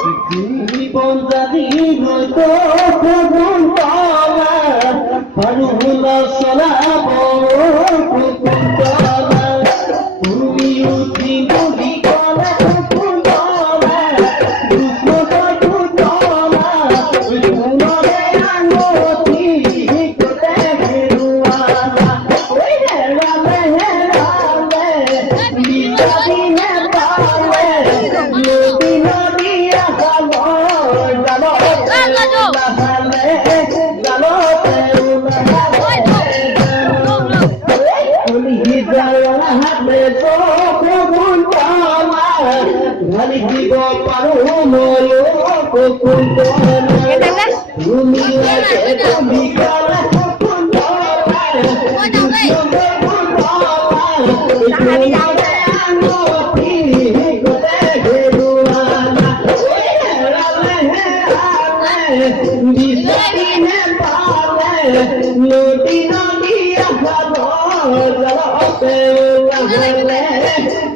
জীবন জানি হয়তো প্রভুর পাওয়া হরহুলা সলাব তুমি উঠি বলি কলা কুকুরলা দুঃখ কুকুরলা তোমারে আঙ্গতি কোতে ফেরুয়ালা ওই হেরালে হেরালে বিদারি হে পালে নদী নদী আসালো জালো লাহালে জালো দিব পারো ময়ো কুকুর তুমি তুমি কালা নদী নদী আসালো জলতে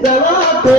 জলতে